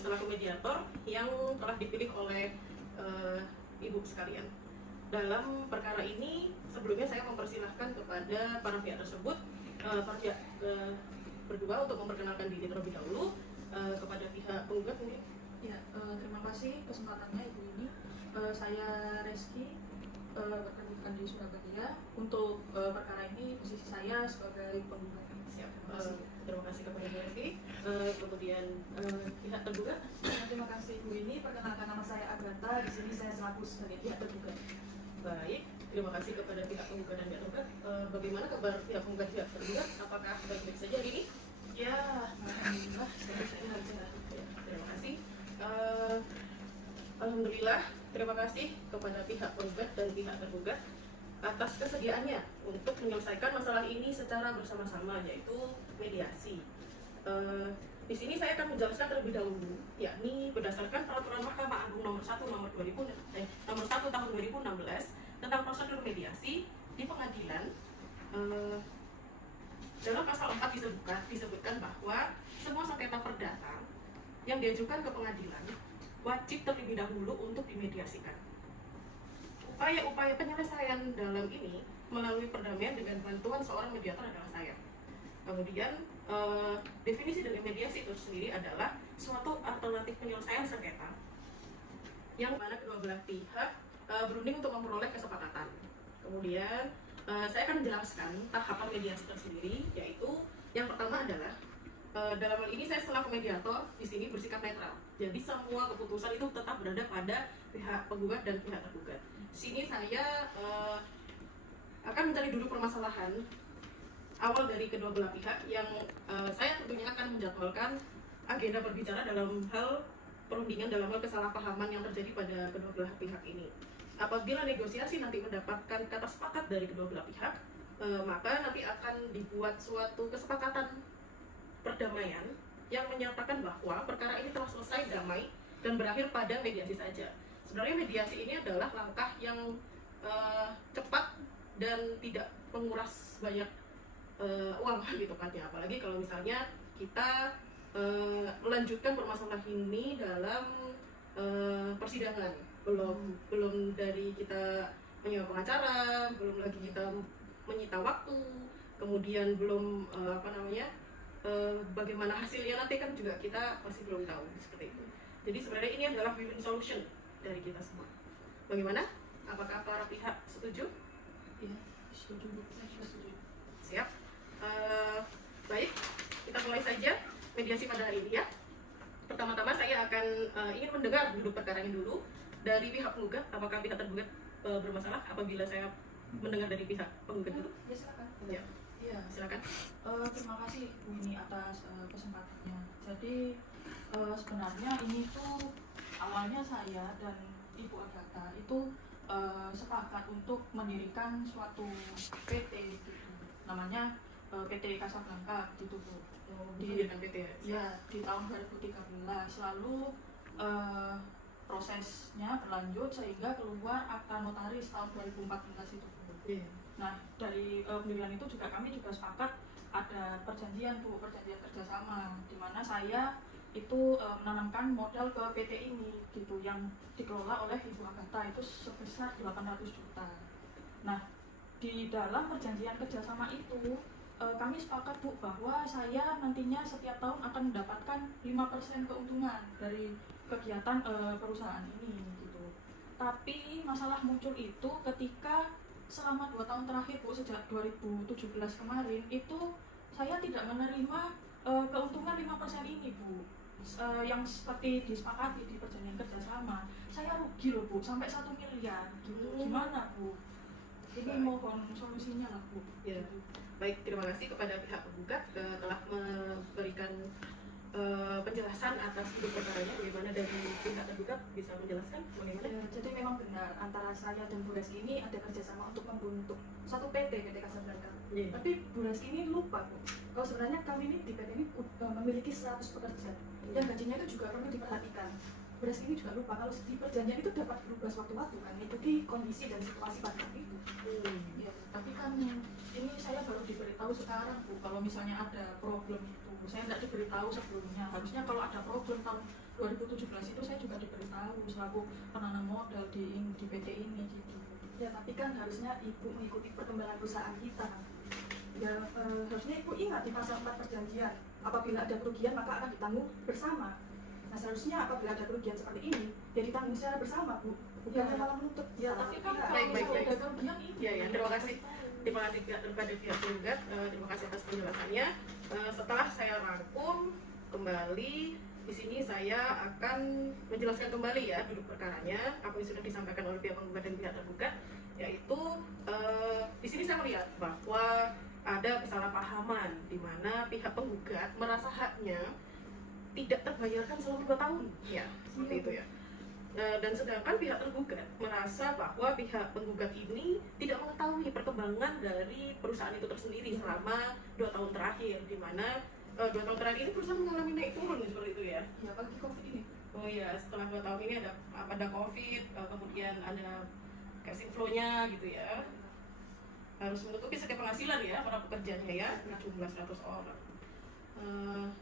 selaku mediator yang telah dipilih oleh ibu sekalian. Dalam perkara ini sebelumnya saya mempersilahkan kepada para pihak tersebut, para pihak berdua untuk memperkenalkan diri terlebih dahulu. Kepada pihak penggugat mungkin. Ya, terima kasih kesempatannya Ibu ini. Saya Reski, berkedudukan di Surabaya. Untuk perkara ini posisi saya sebagai penggugat. Siap. Terima kasih kepada Bu Reski. Kemudian pihak tergugat. Terima kasih Bu ini. Perkenalkan, nama saya Agatha. Di sini saya selaku sebagai pihak tergugat. Baik, terima kasih kepada pihak penggugat dan pihak tergugat. Bagaimana kabar pihak penggugat pihak tergugat? Apakah baik-baik saja hari ini? Ya, alhamdulillah. Terima kasih. Alhamdulillah, terima kasih kepada pihak penggugat dan pihak tergugat atas kesediaannya untuk menyelesaikan masalah ini secara bersama-sama, yaitu mediasi. Di sini saya akan menjelaskan terlebih dahulu, yakni berdasarkan Peraturan Mahkamah Agung nomor 1 nomor 1 tahun 2016 tentang prosedur mediasi di pengadilan. Dalam pasal 4 disebutkan bahwa semua sengketa perdata yang diajukan ke pengadilan wajib terlebih dahulu untuk dimediasikan. Upaya-upaya penyelesaian dalam ini melalui perdamaian dengan bantuan seorang mediator adalah saya. Kemudian definisi dari mediasi itu sendiri adalah suatu alternatif penyelesaian sengketa yang mana kedua belah pihak berunding untuk memperoleh kesepakatan. Kemudian saya akan menjelaskan tahapan mediasi tersendiri, yaitu yang pertama adalah dalam hal ini saya selaku mediator di sini bersikap netral. Jadi semua keputusan itu tetap berada pada pihak penggugat dan pihak tergugat. Di sini saya akan mencari dulu permasalahan awal dari kedua belah pihak yang saya tentunya akan menjadwalkan agenda berbicara dalam hal perundingan, dalam hal kesalahpahaman yang terjadi pada kedua belah pihak ini. Apabila negosiasi nanti mendapatkan kata sepakat dari kedua belah pihak, maka nanti akan dibuat suatu kesepakatan perdamaian yang menyatakan bahwa perkara ini telah selesai damai dan berakhir pada mediasi saja. Sebenarnya mediasi ini adalah langkah yang cepat dan tidak menguras banyak uang gitu tepatnya. Apalagi kalau misalnya kita melanjutkan permasalahan ini dalam persidangan, belum dari kita menyewa pengacara, belum lagi kita menyita waktu, kemudian belum bagaimana hasilnya nanti kan juga kita masih belum tahu seperti itu. Jadi sebenarnya ini adalah win-win solution dari kita semua. Bagaimana? Apakah para pihak setuju? Ya, setuju. Siap. Baik, kita mulai saja mediasi pada hari ini ya. Pertama-tama saya akan ingin mendengar duduk perkaranya dulu dari pihak penggugat. Apakah pihak tergugat bermasalah apabila saya mendengar dari pihak penggugat dulu? Ya, silakan. Ya. Iya, silakan. Terima kasih Bu ini atas kesempatannya. Jadi sebenarnya ini tuh awalnya saya dan Ibu Agatha itu sepakat untuk mendirikan suatu PT gitu. Namanya PT Casablanca gitu Bu. Mendirikan PT ya? Ya, di tahun 2013. Lalu prosesnya berlanjut sehingga keluar akta notaris tahun 2014 itu Bu. Yeah. Nah, dari pendirian itu juga kami juga sepakat ada perjanjian Bu, perjanjian kerjasama, di mana saya itu menanamkan modal ke PT ini gitu yang dikelola oleh Ibu Agatha itu sebesar 800 juta. Nah, di dalam perjanjian kerjasama itu kami sepakat Bu bahwa saya nantinya setiap tahun akan mendapatkan 5% keuntungan dari kegiatan perusahaan ini gitu. Tapi masalah muncul itu ketika selama 2 tahun terakhir Bu, sejak 2017 kemarin itu saya tidak menerima keuntungan 5% ini Bu, yang seperti disepakati di perjanjian kerjasama. Saya rugi loh Bu, sampai 1 miliar gitu. Gimana Bu? Ini mohon solusinya lah Bu. Ya. Baik, terima kasih kepada pihak penggugat telah memberikan penjelasan atas duduk perkaranya. Bagaimana dari pihak tergugat bisa menjelaskan bagaimana? Ya, jadi memang benar antara saya dan Bu Reski ini ada kerjasama untuk membentuk satu PT Casablanca. Yeah. Tapi Bu Reski ini lupa Bu, kalau sebenarnya kami ini di PT ini memiliki 100 pekerja dan gajinya itu juga perlu diperhatikan. Bu Reski ini juga lupa kalau di perjanjian itu dapat berubah sewaktu-waktu kan, mengikuti kondisi dan situasi pada waktu itu. Ya, tapi kan ini saya baru diberitahu diberitahu sekarang Bu, kalau misalnya ada problem itu. Saya nggak diberitahu sebelumnya. Harusnya kalau ada problem tahun 2017 itu saya juga diberitahu selaku penanam modal di PT ini gitu. Ya, tapi kan harusnya Ibu mengikuti perkembangan perusahaan kita. Ya, harusnya Ibu ingat di pasal 4 perjanjian, apabila ada kerugian maka akan ditanggung bersama. Nah, seharusnya apabila ada kerugian seperti ini, ya ditanggung secara bersama, Bu. Bukan malah menutup. Ya, tapi kan kalau Baik, baik, misalnya baik. ada kerugian ini. Ya, ya, terima kasih. Terima kasih kepada pihak penggugat, terima kasih atas penjelasannya. Setelah saya rangkum kembali, di sini saya akan menjelaskan kembali ya duduk perkaranya apa yang sudah disampaikan oleh pihak penggugat dan pihak tergugat, yaitu di sini saya melihat bahwa ada kesalahpahaman di mana pihak penggugat merasa haknya tidak terbayarkan selama 2 tahun, ya seperti itu ya. Dan sedangkan pihak tergugat merasa bahwa pihak penggugat ini tidak mengetahui perkembangan dari perusahaan itu tersendiri selama 2 tahun terakhir, di mana 2 tahun terakhir ini perusahaan mengalami naik turun seperti itu ya. Ya, apalagi COVID ini. Oh iya, setelah 2 tahun ini ada COVID, kemudian ada cash flow-nya gitu ya. Harus menutupi setiap penghasilan ya para pekerjanya ya, jumlah 100 orang.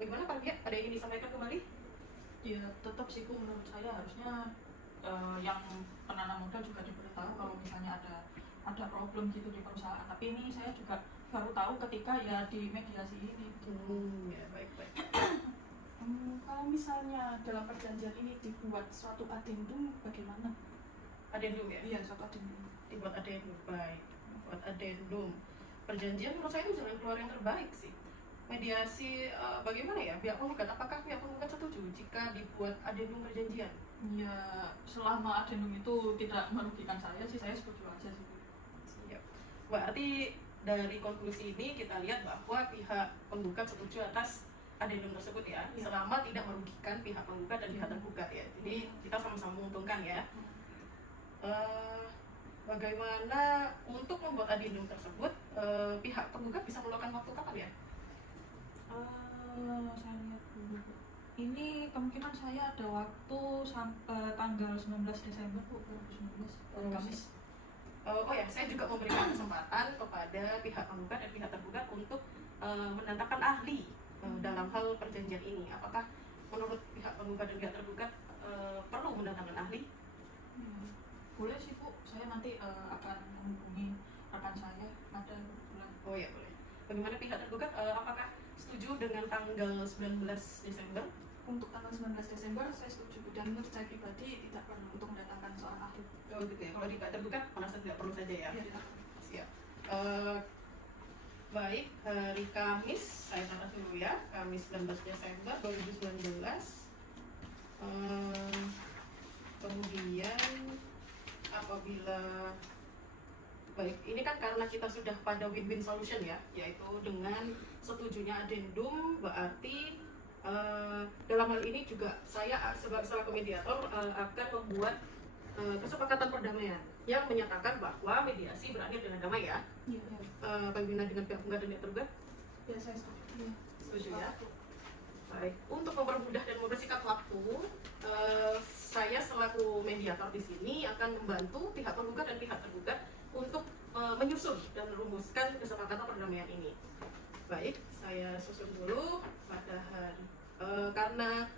Bagaimana Pak Biak? Ada yang ingin disampaikan kembali? Ya tetap sih Bu, menurut saya harusnya yang penanam modal juga diberitahu kalau misalnya ada problem gitu di perusahaan. Tapi ini saya juga baru tahu ketika ya di mediasi ini. Ya baik-baik. Kalau misalnya dalam perjanjian ini dibuat suatu adendum, bagaimana? Adendum ya? Iya, suatu adendum. Dibuat adendum, baik. Buat adendum. Perjanjian menurut saya itu jalan keluar yang terbaik sih. Mediasi bagaimana ya pihak penggugat? Apakah pihak penggugat setuju jika dibuat adendum perjanjian? Ya selama adendum itu tidak merugikan saya sih, saya setuju aja sih. Siap. Berarti dari konklusi ini kita lihat bahwa pihak penggugat setuju atas adendum tersebut ya, selama tidak merugikan pihak penggugat dan pihak tergugat ya. Jadi kita sama-sama menguntungkan ya. Bagaimana untuk membuat adendum tersebut, pihak penggugat bisa meluangkan waktu kapan ya? Saya lihat dulu. Ini kemungkinan saya ada waktu sampai tanggal 19 Desember 2019 Kamis. Oh ya, saya juga memberikan kesempatan kepada pihak penggugat dan pihak tergugat untuk mendatangkan ahli dalam hal perjanjian ini. Apakah menurut pihak penggugat dan pihak tergugat perlu mendatangkan ahli? Boleh sih Bu, saya nanti akan menghubungi rekan saya ada kebetulan. Oh ya boleh. Bagaimana pihak tergugat? Apakah setuju dengan tanggal 19 Desember? Untuk tanggal 19 Desember saya setuju, dan menurut saya pribadi tidak perlu untuk mendatangkan seorang ahli. Oh gitu ya. Kalau pihak tergugat merasa tidak perlu saja ya. Iya. Siap. Baik, hari Kamis saya catat dulu ya. Kamis 19 Desember 2019. Kemudian apabila baik, ini kan karena kita sudah pada win-win solution ya, yaitu dengan setujunya adendum, berarti dalam hal ini juga saya selaku mediator akan membuat kesepakatan perdamaian yang menyatakan bahwa mediasi berakhir dengan damai ya. Iya. Bagaimana dengan pihak penggugat dan pihak tergugat? Ya, saya setuju. Iya. Setuju ya. Baik, untuk mempermudah dan mempersingkat waktu, saya selaku mediator di sini akan membantu pihak penggugat dan pihak tergugat untuk menyusun dan merumuskan kesepakatan perdamaian ini. Baik, saya susun dulu pada hari karena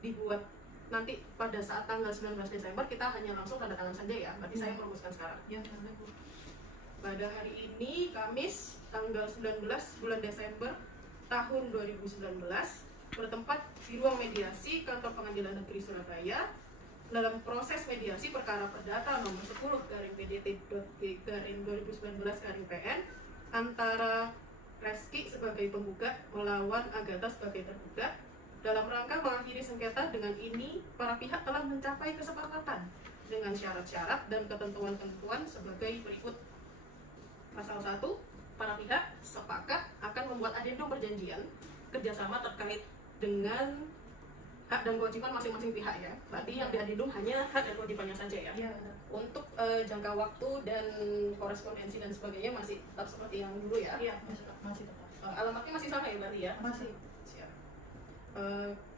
dibuat nanti pada saat tanggal 19 Desember kita hanya langsung tanda tangan saja ya. Berarti saya merumuskan sekarang. Ya, boleh Bu. Pada hari ini Kamis tanggal 19 bulan Desember tahun 2019 bertempat di ruang mediasi Kantor Pengadilan Negeri Surabaya dalam proses mediasi perkara perdata nomor 10/PDT.G/2019/PN antara Reski sebagai penggugat melawan Agatha sebagai tergugat. Dalam rangka mengakhiri sengketa, dengan ini para pihak telah mencapai kesepakatan dengan syarat-syarat dan ketentuan-ketentuan sebagai berikut. Pasal 1, para pihak sepakat akan membuat adendum perjanjian kerjasama terkait dengan hak dan kewajiban masing-masing pihak ya. Berarti yang diadendum hanya hak dan kewajibannya saja ya. Iya. Untuk jangka waktu dan korespondensi dan sebagainya masih tetap seperti yang dulu ya. Iya, masih tetap. Alamatnya masih sama ya berarti ya? Masih. Siap.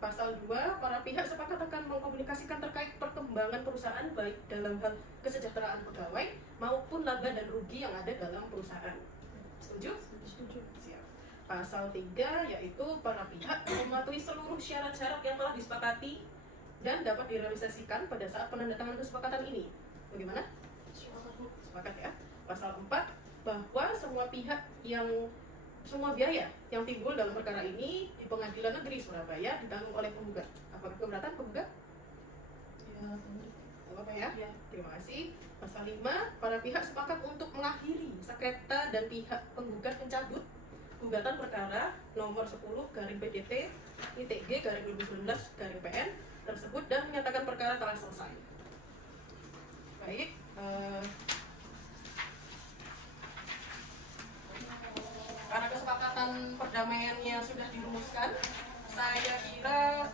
Pasal 2, para pihak sepakat akan mengkomunikasikan terkait perkembangan perusahaan baik dalam hal kesejahteraan pegawai maupun laba dan rugi yang ada dalam perusahaan. Setuju? Setuju. Siap. Pasal 3 yaitu para pihak mematuhi seluruh syarat-syarat yang telah disepakati dan dapat direalisasikan pada saat penandatanganan kesepakatan ini. Bagaimana? Sepakat ya. Pasal 4 bahwa semua biaya yang timbul dalam perkara ini di Pengadilan Negeri Surabaya ditanggung oleh penggugat. Apakah keberatan penggugat? Ya, Apa ya? ya. Terima kasih. Pasal 5, para pihak sepakat untuk mengakhiri sengketa dan pihak penggugat mencabut gugatan perkara nomor 10/PDT ITG/2019/PN tersebut dan menyatakan perkara telah selesai. Baik, karena kesepakatan perdamaiannya sudah dirumuskan, saya kira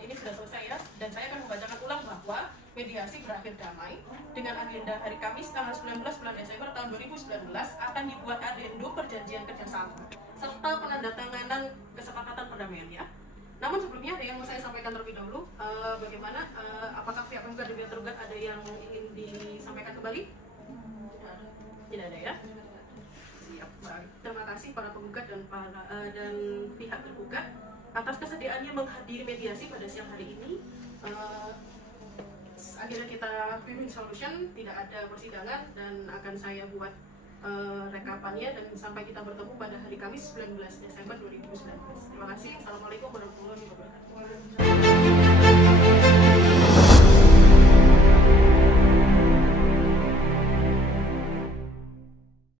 ini sudah selesai ya, dan saya akan membacakan ulang bahwa mediasi berakhir damai dengan agenda hari Kamis tanggal 19 bulan Desember tahun 2019 akan dibuat adendum perjanjian kerjasama serta penandatanganan kesepakatan perdamaiannya. Namun sebelumnya ada yang mau saya sampaikan terlebih dahulu. Bagaimana? Apakah pihak penggugat dan pihak tergugat ada yang ingin disampaikan kembali? Tidak ada ya. Siap. Baik. Terima kasih para penggugat dan pihak tergugat atas kesediaannya menghadiri mediasi pada siang hari ini. Akhirnya kita win-win solution, tidak ada persidangan dan akan saya buat rekapannya dan sampai kita bertemu pada hari Kamis 19 Desember 2019. Terima kasih. Assalamualaikum warahmatullahi wabarakatuh.